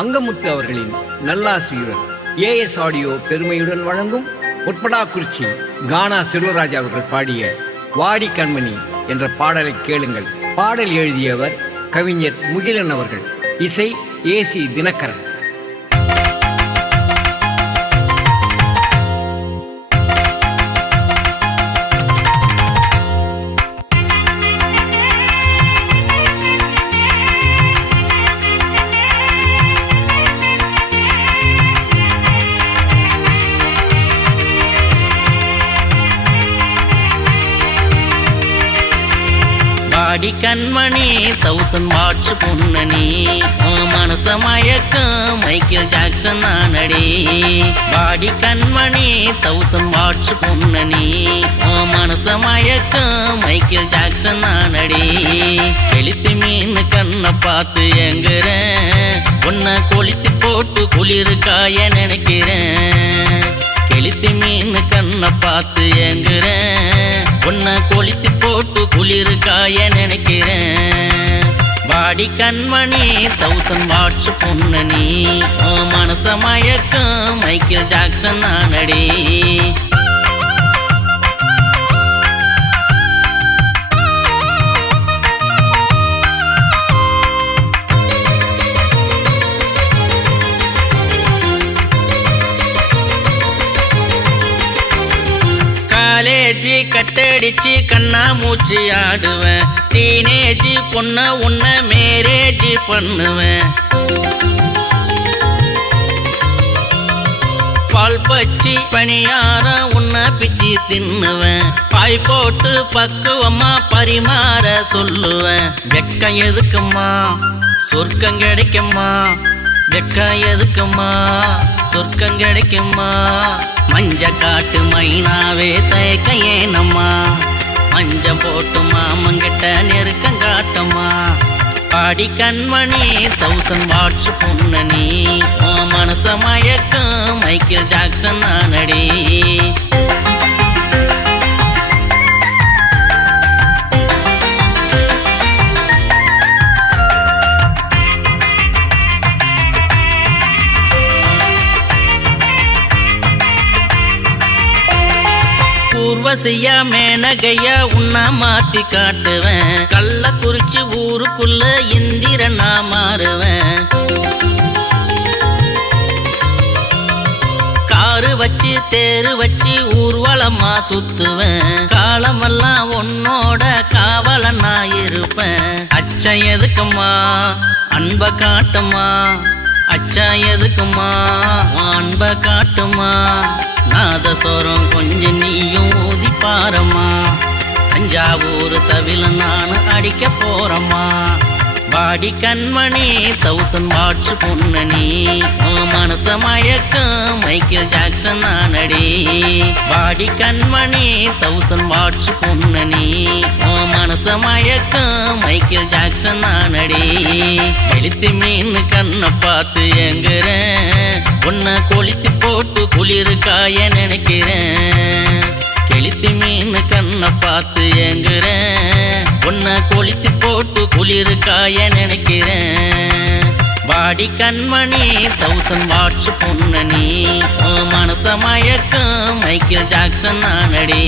அங்கமுத்து அவர்களின் நல்லாசிரியர் as audio பெருமையுடன் வழங்கும் பொற்படாக்குறிச்சி கானா செல்வராஜ் அவர்கள் பாடிய வாடி கண்மணி என்ற பாடலை கேளுங்கள். பாடல் எழுதியவர் கவிஞர் முகிலன் அவர்கள். இசை ஏசி தினகரன். வாடி கண்மணி 1000 வாட்ஸ் பொன்னணி மனச மயக்கம் மைக்கேல் ஜாக்சன் நானடி. வாடி கண்மணி 1000 வாட்ஸ் பொன்னணி மனச மயக்கம் மைக்கேல் ஜாக்சன் நானடி. கெளுத்தி மீன் கண்ணை பார்த்து எங்குறேன், உன்னை கொளுத்தி போட்டு குளிர் காய நினைக்கிறேன். கெளுத்தி மீன் கண்ணை பார்த்து எங்குறேன், உன்னை கொளுத்தி போட்டு குளிர் காய நினைக்கிறேன். வாடி கண்மணி 1000 வாட்ஸ் பொன்னணி மனச மயக்கம் மைக்கேல் ஜாக்சன் நானடி. காலேஜி கட்டடிச்சு கண்ணா மூச்சு ஆடுவேன், டீனேஜி பொண்ண உன்ன மேரேஜி பண்ணுவேன். பால் பச்சி பணியாரம் உன்ன பிச்சு தின்னுவேன், பாய் போட்டு பக்குவமா பரிமாற சொல்லுவேன். வெக்கம் எதுக்குமா சொர்க்கம் கிடைக்குமா, வெக்கம் எதுக்குமா சொர்க்கம் கிடைக்குமா. மஞ்ச காட்டு மைனாவே தயக்க ஏனம்மா, மஞ்சம் போட்டு மாமங்கிட்ட நெருக்கம் காட்டம்மா. பாடி கண்மணி 1000 வாட்ஸ் பொன்னணி மனச மயக்கம் மைக்கேல் ஜாக்சன் நானடி. ஊர்வசியா மேனகையா உன்னை மாத்தி காட்டுவேன், கள்ளக்குறிச்சி ஊருக்குள்ள இந்திரனா மாறுவேன். காரு வச்சு தேரு வச்சு ஊர்வலமா சுத்துவேன், காலமெல்லாம் உன்னோட காவலனா இருப்பேன். அச்சம் எதுக்குமா அன்ப காட்டுமா, அச்சம் எதுக்குமா அன்ப காட்டுமா. நாதஸ்வரம் கொஞ்சம் நீயும் ஊதி பாரம்மா, தஞ்சாவூர் தவில நான் அடிக்க போறம்மா. வாடி கண்மணி 1000 வாட்ஸ் பொன்னணி மனச மயக்கம் மைக்கேல் ஜாக்சன் நானடி. வாடி கண்மணி 1000 வாட்ஸ் பொன்னணி மனச மயக்கம் மைக்கேல் ஜாக்சன் நானடி. கெளுத்தி மீன் கண்ணை பார்த்து எங்குறேன், உன்னை கொளுத்தி போட்டு குளிர் காய நினைக்கிறேன். கெளுத்தி மீன் கண்ணை பார்த்து எங்குறேன், உன்னை கொளுத்தி போட்டு குளிர் காய நினைக்கிறேன். வாடி கண்மணி 1000 வாட்ஸ் பொன்னணி மனச மயக்கம் மைக்கேல் ஜாக்சன் நானடி.